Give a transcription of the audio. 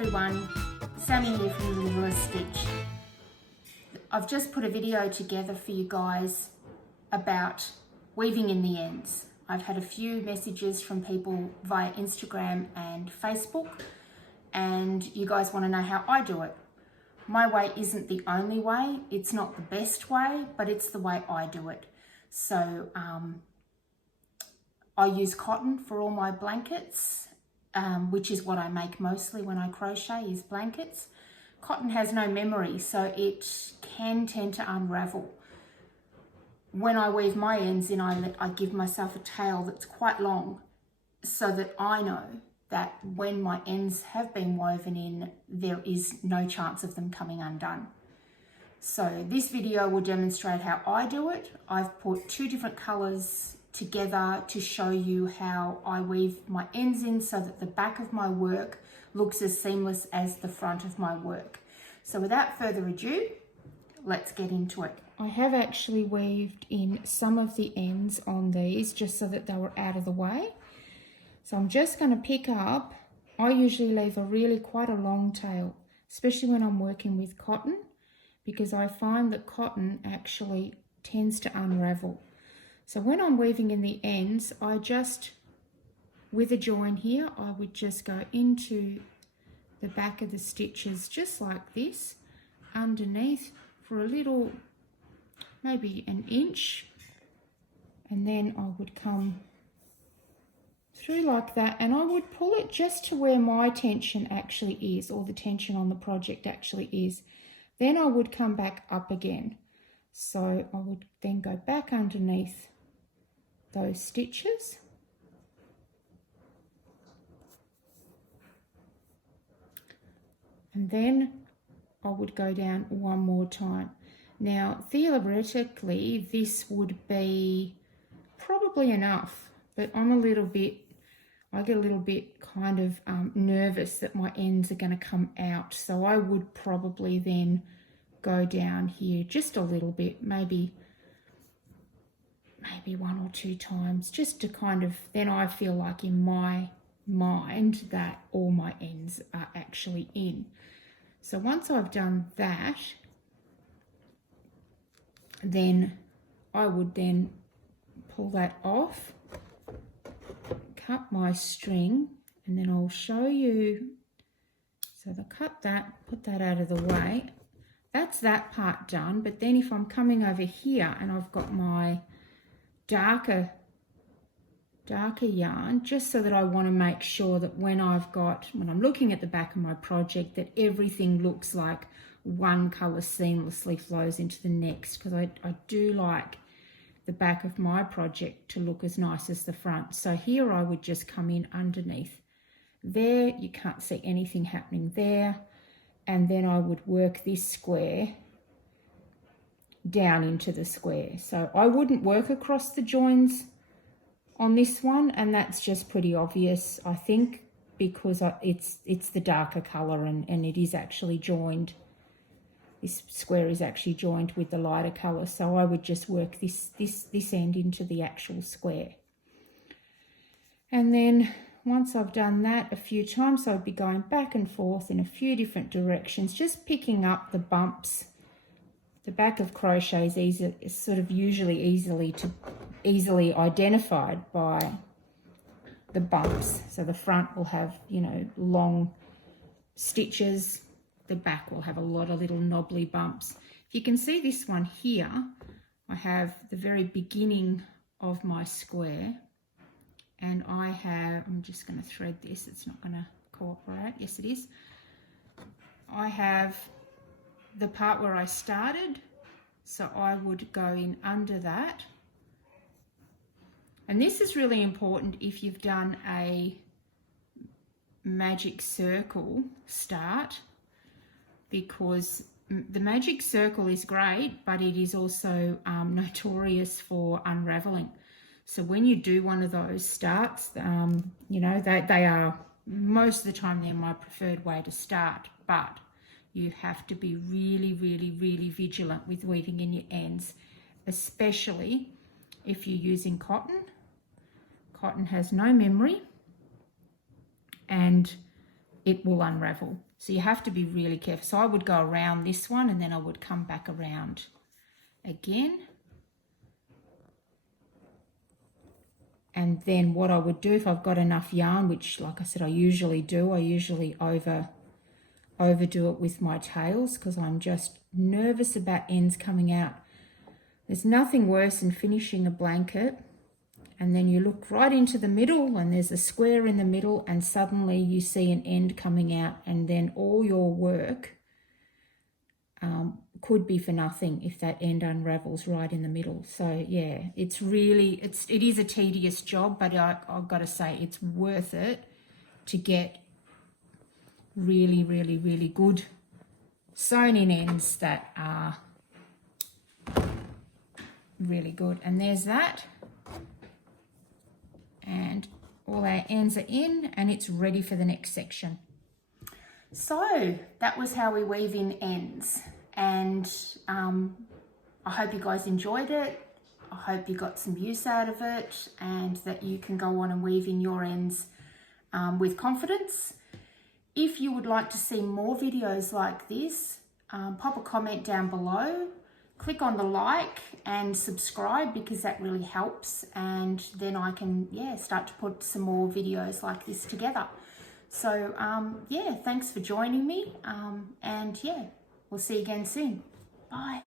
everyone, Sammy here from Littlest Stitch. I've just put a video together for you guys about weaving in the ends. I've had a few messages from people via Instagram and Facebook, and you guys want to know how I do it. My way isn't the only way, it's not the best way, but it's the way I do it. So I use cotton for all my blankets, which is what I make mostly when I crochet, is blankets. Cotton has no memory, so it can tend to unravel. When I weave my ends in, I give myself a tail that's quite long so that I know that when my ends have been woven in, there is no chance of them coming undone. So this video will demonstrate how I do it. I've put two different colours together to show you how I weave my ends in so that the back of my work looks as seamless as the front of my work. So without further ado, let's get into it. I have actually weaved in some of the ends on these just so that they were out of the way. So I'm just going to pick up, I usually leave quite a long tail, especially when I'm working with cotton, because I find that cotton actually tends to unravel. So when I'm weaving in the ends, I just, with a join here, I would just go into the back of the stitches just like this, underneath for a little, maybe an inch, and then I would come through like that, and I would pull it just to where my tension actually is, or the tension on the project actually is. Then I would come back up again. So I would then go back underneath those stitches, and then I would go down one more time. Now theoretically this would be probably enough, but I get a little bit kind of nervous that my ends are going to come out, so I would probably then go down here just a little bit, maybe one or two times, just to kind of, then I feel like in my mind that all my ends are actually in. So once I've done that, then I would then pull that off, cut my string, and then I'll show you. So I'll cut that, put that out of the way. That's that part done. But then if I'm coming over here and I've got my darker yarn, just so that I want to make sure that when I'm looking at the back of my project, that everything looks like one colour seamlessly flows into the next, because I do like the back of my project to look as nice as the front. So here I would just come in underneath there, you can't see anything happening there, and then I would work this square down into the square. So I wouldn't work across the joins on this one, and that's just pretty obvious, I think, because it's the darker colour, and it is actually joined. This square is actually joined with the lighter colour, so I would just work this end into the actual square. And then once I've done that a few times, I'd be going back and forth in a few different directions, just picking up the bumps. The back of crochet is sort of usually easily identified by the bumps. So the front will have, long stitches. The back will have a lot of little knobbly bumps. If you can see this one here, I have the very beginning of my square, and I'm just going to thread this, it's not going to cooperate, yes it is. I have the part where I started, so I would go in under that. And this is really important if you've done a magic circle start, because the magic circle is great, but it is also notorious for unraveling. So when you do one of those starts, they are, most of the time, they're my preferred way to start, but you have to be really, really, really vigilant with weaving in your ends, especially if you're using cotton. Cotton has no memory and it will unravel. So you have to be really careful. So I would go around this one and then I would come back around again. And then what I would do if I've got enough yarn, which like I said, I usually do, I usually overdo it with my tails because I'm just nervous about ends coming out. There's nothing worse than finishing a blanket and then you look right into the middle and there's a square in the middle and suddenly you see an end coming out, and then all your work could be for nothing if that end unravels right in the middle. So yeah, it is a tedious job, but I've got to say it's worth it to get really, really, really good sewn in ends that are really good. And there's that, and all our ends are in and it's ready for the next section. So that was how we weave in ends, and I hope you guys enjoyed it. I hope you got some use out of it and that you can go on and weave in your ends with confidence. If you would like to see more videos like this, pop a comment down below, click on the like and subscribe because that really helps, and then I can start to put some more videos like this together. So thanks for joining me, and we'll see you again soon. Bye.